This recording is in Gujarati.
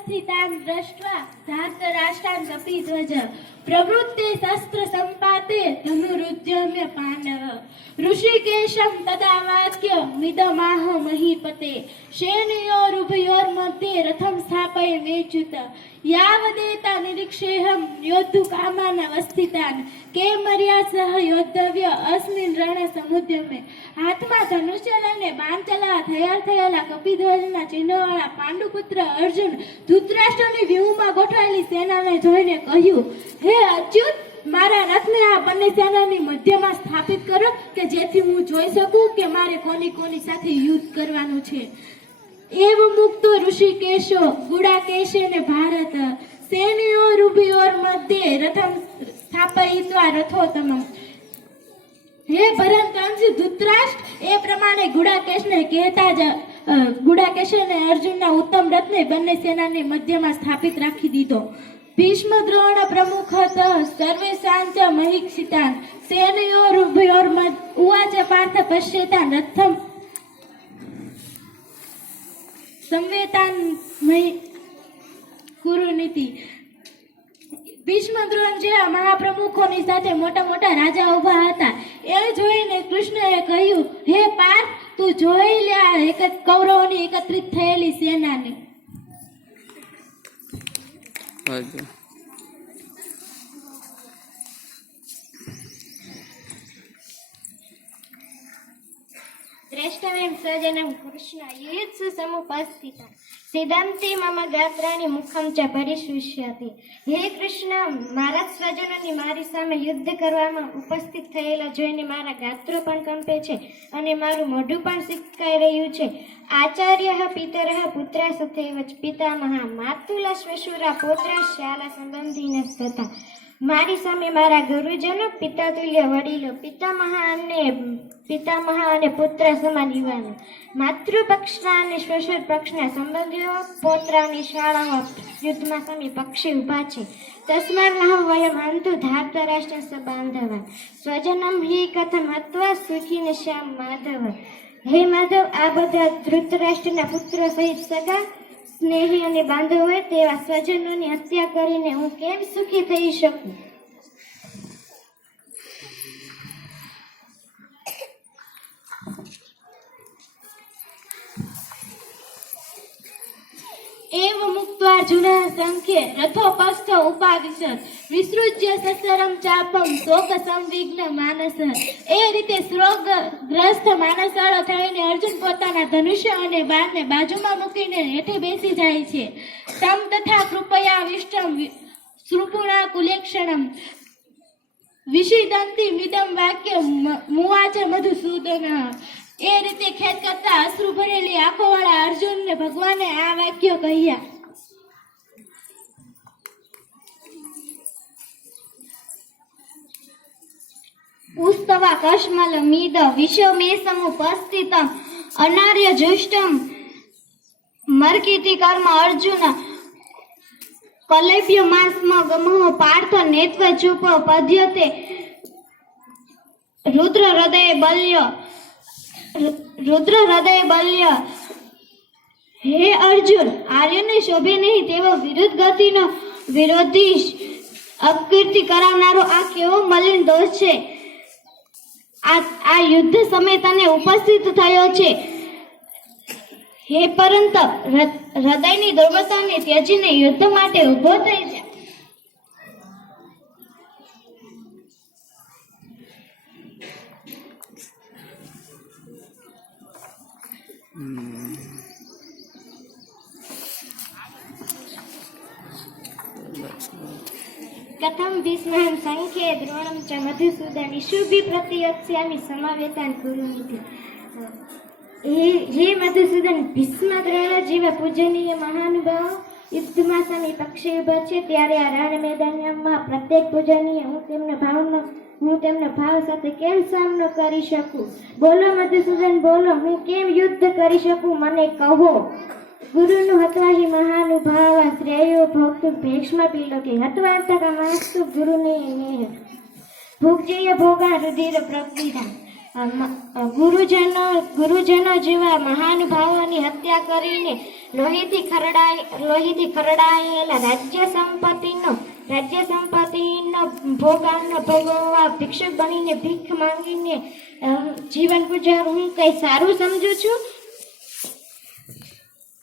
उपस्थितान् दृष्ट्वा धार्तराष्ट्रान् कपिध्वज प्रवृत्ते शस्त्र संपाते धनुरुद्यम्य पाण्डव ऋषिकेशं तदा वाक्य मिदमाह महीपते सेनयोरुभयोर्मध्ये रथं स्थापयमेच्युत यावदेता निरीक्षेऽहं योद्धुकामानवस्थितान् केमर्या सह योद्धव्य अस्मिन् रणसमुद्यमे હાથમાં ધનુષ્ય લઈને બાણ ચલાવવા તૈયાર થયેલા કપિધ્વજના ચિહ્નવાળા પાંડુપુત્ર અર્જુન ધૃતરાષ્ટ્રની વ્યૂહમાં ગોઠવાયેલી સેનાને જોઈને કહ્યું, હે અચ્યુત, મારા રથને આ બંને સેનાની મધ્યમાં સ્થાપિત કરો કે જેથી હું જોઈ શકું કે મારે કોની કોની સાથે યુદ્ધ કરવાનું છે. એવ મુક્તો ઋષિકેશો ગુડાકેશે ને ભારત સેનયોરુભયોર મધ્યે રથમ સ્થાપયિત્વા રથોત્તમમ. હે ભરતવંશી ધૃતરાષ્ટ્ર, એ પ્રમાણે ગુડાકેશને કહેતા જ ગુડાકેશે ને અર્જુનના ઉત્તમ રથને બંને સેનાની મધ્યમાં સ્થાપિત રાખી દીધો. ભીષ્મ દ્રોણ પ્રમુખત સર્વેશાંચ મહીક્ષિતાન સેનયોરુભયોર્મધ્યે ઉવાચ પાર્થ પશ્યેતાન રથમ સંવેતાન કુરુનીતિ. ભીષ્મ દ્રોણ જેવા મહાપ્રમુખોની સાથે મોટા મોટા રાજા ઉભા હતા. એ જોઈને કૃષ્ણએ કહ્યું, હે પાર્થ, તું જોઈ લે આ કૌરવોની એકત્રિત થયેલી સેનાને. દ્રષ્ટવ્યં સ્વજનં કૃષ્ણ યુયુત્સુ સમુપસ્થિતા સિદ્ધાંતિ મમ ગાત્રાણી મુખમ ચ પરિશુષ્યતિ. હે કૃષ્ણ, મારા સ્વજનોની મારી સામે યુદ્ધ કરવામાં ઉપસ્થિત થયેલા જોઈને મારા ગાત્રો પણ કંપે છે અને મારું મોઢું પણ સિક્કાઈ રહ્યું છે. આચાર્ય પિતરઃ પુત્રા સથૈવ પિતામહા માતુલા શ્વશુરા પૌત્રા શાલા સંબંધીન તથા. મારી સામે મારા ગુરુજનો, પિતાતુલ્ય વડીલો, પિતામહા અને પુત્ર સમાન યુવાનો, માતૃપક્ષના અને શ્વશુર પક્ષના સંબંધીઓ, પૌત્રાની શાળામાં યુદ્ધમાં સામે પક્ષી ઊભા છે. તસ્માન્નઃ વયમ અંતુ ધાર્તરાષ્ટ્રસ્ય બાંધવ સ્વજનમ હિ કથમ હત્વા સુખીન શ્યામ માધવ. હે માધવ, આ બધા ધૃતરાષ્ટ્રના પુત્રો સહિત સગા, સ્નેહી અને બાંધવ હોય તેવા સ્વજનોની હત્યા કરીને હું કેમ સુખી થઈ શકું? એવ મુક્ત્વા જુનઃ સંખ્યે રથોપસ્થ ઉપાવિશત વિસૃજ્ય સસરમ ચાપમ શોક સંવિઘ્ન માનસ. એ રીતે શોકગ્રસ્ત માનસાળો થઈને અર્જુન પોતાના ધનુષ્ય અને બાણને બાજુમાં મૂકીને હેઠે બેસી જાય છે. તમ તથા કૃપયા વિષ્ટમ શ્રુપુણા કુલેક્ષણમ વિષિદંતી મિદમ વાક્ય મુવાચ મધુસૂદન. એ રીતે ખેદ કરતા અશ્રુ ભરેલી આંખોવાળા અર્જુનને ભગવાને આ વાક્યો કહ્યા. પુસ્તવા કશ્મલ મીદ વિશ્વમે સમુપસ્થિતમ અનાર્ય જુષ્ટમ મર્કિતિ કર્મ અર્જુન કલેભ્ય માસ્મ ગમઃ પાર્થ નેત્વ ચૂપ પદ્યતે રુદ્ર હૃદય બલ્ય. હે અર્જુન, આર્યને શોભે નહીં તેવો વિરુદ્ધ ગતિનો વિરોધી અપકીર્તિ કરાવનારો આ કેવો મલિન દોષ છે. આ યુદ્ધ સમય તને ઉપસ્થિત થયો છે. હે પરંતુ હૃદયની દુર્બળતાને ત્યજીને યુદ્ધ માટે ઊભો થઈ જા. કથમ ભીષ્મં સંખ્યે દ્રોણમ ચ મધુસૂદન ઇશુભિ પ્રતિયક્ષ્યામિ સમાવેતાન કુરુનિધિ. હે મધુસૂદન, ભીષ્મ દ્રોણ જેવા પૂજનીય મહાનુભાવો યુદ્ધમાં સામે પક્ષી ઉભા છે ત્યારે આ રણ મેદાનમાં પ્રત્યેક પૂજનીય હું તેમનો ભાવ સાથે કેમ સામનો કરી શકું? બોલો મધુસૂદન, બોલો, હું કેમ યુદ્ધ કરી શકું? મને કહો. ગુરુનું હત્વાહી મહાનુભાવ શ્રેયો ભક્તુ ભેક્ષમ પીલોકે હત્વાર્થક માસ્તુ ગુરુને નેહ ભોગજેય ભોગા રુધિર પ્રપીડા. ગુરુજનો જેવા મહાનુભાવોની હત્યા કરીને લોહીથી ખરડાયેલા રાજ્ય સંપત્તિનો ભોગવવા ભિક્ષુક બનીને ભીખ માંગીને જીવન ગુજારવું હું કઈ સારું સમજુ છું?